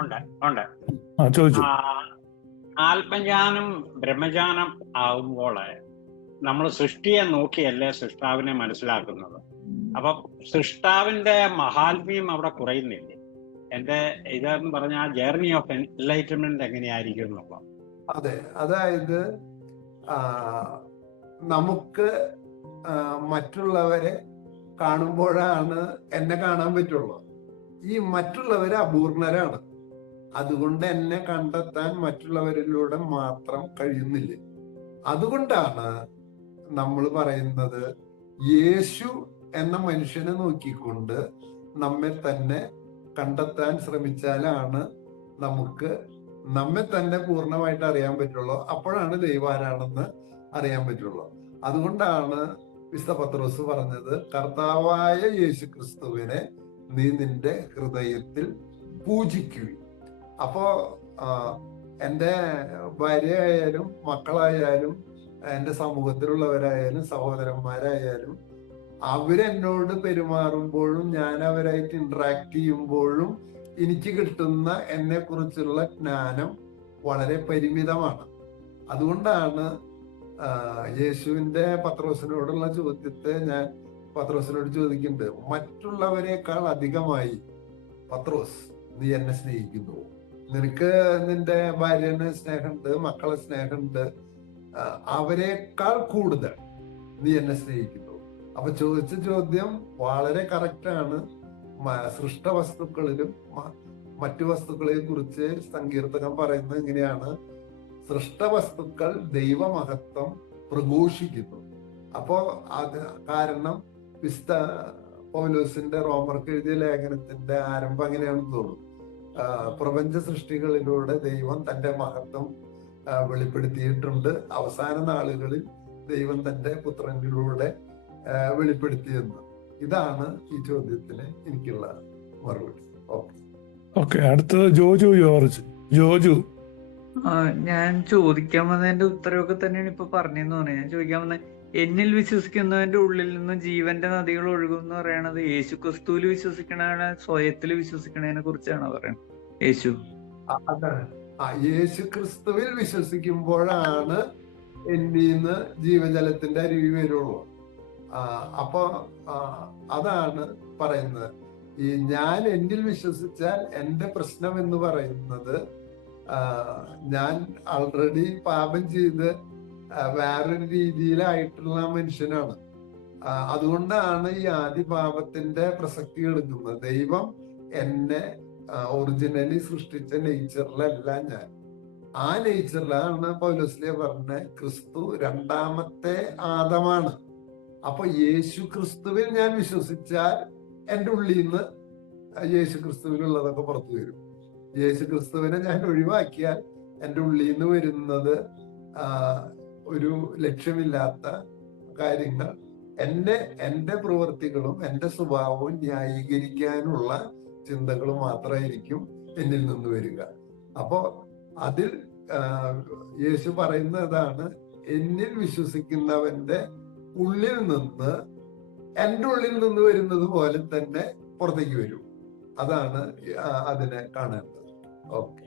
ഉണ്ട് ഉണ്ട്. ആ ചോദിച്ചു. ആ, ആത്മജ്ഞാനം ബ്രഹ്മജ്ഞാനം ആകുമ്പോൾ നമ്മൾ സൃഷ്ടിയെ നോക്കിയല്ലേ സൃഷ്ടാവിനെ മനസ്സിലാക്കുന്നത്. അപ്പൊ സൃഷ്ടാവിന്റെ മഹാത്മ്യം അവിടെ കുറയുന്നില്ലേ? എന്റെ ഇതെന്ന് പറഞ്ഞാൽ ജേർണി ഓഫ് എൻലൈറ്റൻമെന്റ് എങ്ങനെയായിരിക്കും എന്നുള്ളത് അതെ അതായത് നമുക്ക് മറ്റുള്ളവരെ കാണുമ്പോഴാണ് എന്നെ കാണാൻ പറ്റുള്ളൂ. ഈ മറ്റുള്ളവര് അപൂർണരാണ്. അതുകൊണ്ട് എന്നെ കണ്ടെത്താൻ മറ്റുള്ളവരിലൂടെ മാത്രം കഴിയുന്നില്ല. അതുകൊണ്ടാണ് നമ്മൾ പറയുന്നത് യേശു എന്ന മനുഷ്യനെ നോക്കിക്കൊണ്ട് നമ്മെ തന്നെ കണ്ടെത്താൻ ശ്രമിച്ചാലാണ് നമുക്ക് നമ്മെ തന്നെ പൂർണമായിട്ട് അറിയാൻ പറ്റുള്ളൂ. അപ്പോഴാണ് ദൈവാരാണെന്ന് അറിയാൻ പറ്റുള്ളൂ. അതുകൊണ്ടാണ് വിശുദ്ധ പത്രോസ് പറഞ്ഞത് കർത്താവായ യേശു ക്രിസ്തുവിനെ നീ നിന്റെ ഹൃദയത്തിൽ പൂജിക്കുക അപ്പോ എന്റെ ഭാര്യയായാലും മക്കളായാലും എന്റെ സമൂഹത്തിലുള്ളവരായാലും സഹോദരന്മാരായാലും അവരെന്നോട് പെരുമാറുമ്പോഴും ഞാൻ അവരായിട്ട് ഇന്ററാക്ട് ചെയ്യുമ്പോഴും എനിക്ക് കിട്ടുന്ന എന്നെ കുറിച്ചുള്ള ജ്ഞാനം വളരെ പരിമിതമാണ്. അതുകൊണ്ടാണ് യേശുവിന്റെ പത്രോസിനോടുള്ള ചോദ്യത്തെ ഞാൻ പത്രോസിനോട് ചോദിക്കുന്നുണ്ട് മറ്റുള്ളവരെക്കാൾ അധികമായി പത്രോസ് നീ എന്നെ സ്നേഹിക്കുന്നു. നിനക്ക് നിന്റെ ഭാര്യനെ സ്നേഹമുണ്ട് മക്കളെ സ്നേഹമുണ്ട്. അവരെക്കാൾ കൂടുതൽ നീ എന്നെ സ്നേഹിക്കുന്നു. അപ്പൊ ചോദിച്ച ചോദ്യം വളരെ കറക്റ്റാണ് സൃഷ്ട വസ്തുക്കളിലും മറ്റു വസ്തുക്കളെ കുറിച്ച് സങ്കീർത്തകം പറയുന്നത് ഇങ്ങനെയാണ്. സൃഷ്ട വസ്തുക്കൾ ദൈവമഹത്വം പ്രഘോഷിക്കുന്നു. അപ്പോ അത് കാരണം വിസ്ത പൗലോസിന്റെ റോമർക്ക് എഴുതിയ ലേഖനത്തിന്റെ ആരംഭം അങ്ങനെയാണെന്ന് തോന്നുന്നു. പ്രപഞ്ച സൃഷ്ടികളിലൂടെ ദൈവം തന്റെ മഹത്വം വെളിപ്പെടുത്തിയിട്ടുണ്ട്. അവസാന നാളുകളിൽ ദൈവം തന്റെ പുത്രനിലൂടെ വെളിപ്പെടുത്തിയെന്ന്. ഇതാണ് ഈ ചോദ്യത്തിന് എനിക്കുള്ള മറുപടി. ഓക്കെ. ഓക്കെ അടുത്തത് ജോജു ജോർജ്. ജോജു. ഞാൻ ചോദിക്കാൻ വന്നതിന്റെ ഉത്തരവൊക്കെ തന്നെയാണ് ഇപ്പൊ പറഞ്ഞെന്ന് പറഞ്ഞു ഞാൻ ചോദിക്കാൻ വന്ന എന്നിൽ വിശ്വസിക്കുന്നവന്റെ ഉള്ളിൽ നിന്ന് ജീവന്റെ നദികൾ ഒഴുകും എന്ന് പറയണത്. യേശു ക്രിസ്തുവിൽ വിശ്വസിക്കണ സ്വയത്തിൽ വിശ്വസിക്കണതിനെ കുറിച്ചാണ് പറയുന്നത്. യേശു. യേശു ക്രിസ്തുവിൽ വിശ്വസിക്കുമ്പോഴാണ് എന്നീന്ന് ജീവജലത്തിന്റെ അരുവി വരുള്ളൂ. അപ്പൊ അതാണ് പറയുന്നത്. ഈ ഞാൻ എന്നിൽ വിശ്വസിച്ചാൽ എന്റെ പ്രശ്നം എന്ന് പറയുന്നത് ഞാൻ ഓൾറെഡി പാപം ചെയ്ത് വേറൊരു രീതിയിലായിട്ടുള്ള മനുഷ്യനാണ്. അതുകൊണ്ടാണ് ഈ ആദ്യ പാപത്തിന്റെ പ്രസക്തി എടുക്കുന്നത്. ദൈവം എന്നെ ഒറിജിനലി സൃഷ്ടിച്ച നേച്ചറിലല്ല ഞാൻ. ആ നേച്ചറിലാണ് പൗലോസ്ലിയ പറഞ്ഞ ക്രിസ്തു രണ്ടാമത്തെ ആദമാണ്. അപ്പൊ യേശു ക്രിസ്തുവിൽ ഞാൻ വിശ്വസിച്ചാൽ എന്റെ ഉള്ളിൽ നിന്ന് യേശു ക്രിസ്തുവിലുള്ളതൊക്കെ പുറത്തു വരും. യേശു ക്രിസ്തുവിനെ ഞാൻ ഒഴിവാക്കിയാൽ എന്റെ ഉള്ളിൽ നിന്ന് വരുന്നത് ഒരു ലക്ഷ്യമില്ലാത്ത കാര്യങ്ങൾ എന്നെ എന്റെ പ്രവൃത്തികളും എന്റെ സ്വഭാവവും ന്യായീകരിക്കാനുള്ള ചിന്തകൾ മാത്രമായിരിക്കും എന്നിൽ നിന്ന് വരിക. അപ്പോ അതിൽ യേശു പറയുന്നതാണ് എന്നിൽ വിശ്വസിക്കുന്നവന്റെ ഉള്ളിൽ നിന്ന് എന്റെ ഉള്ളിൽ നിന്ന് വരുന്നത് പോലെ തന്നെ പുറത്തേക്ക് വരും. അതാണ് അതിനെ കാണേണ്ടത്. ഓക്കെ.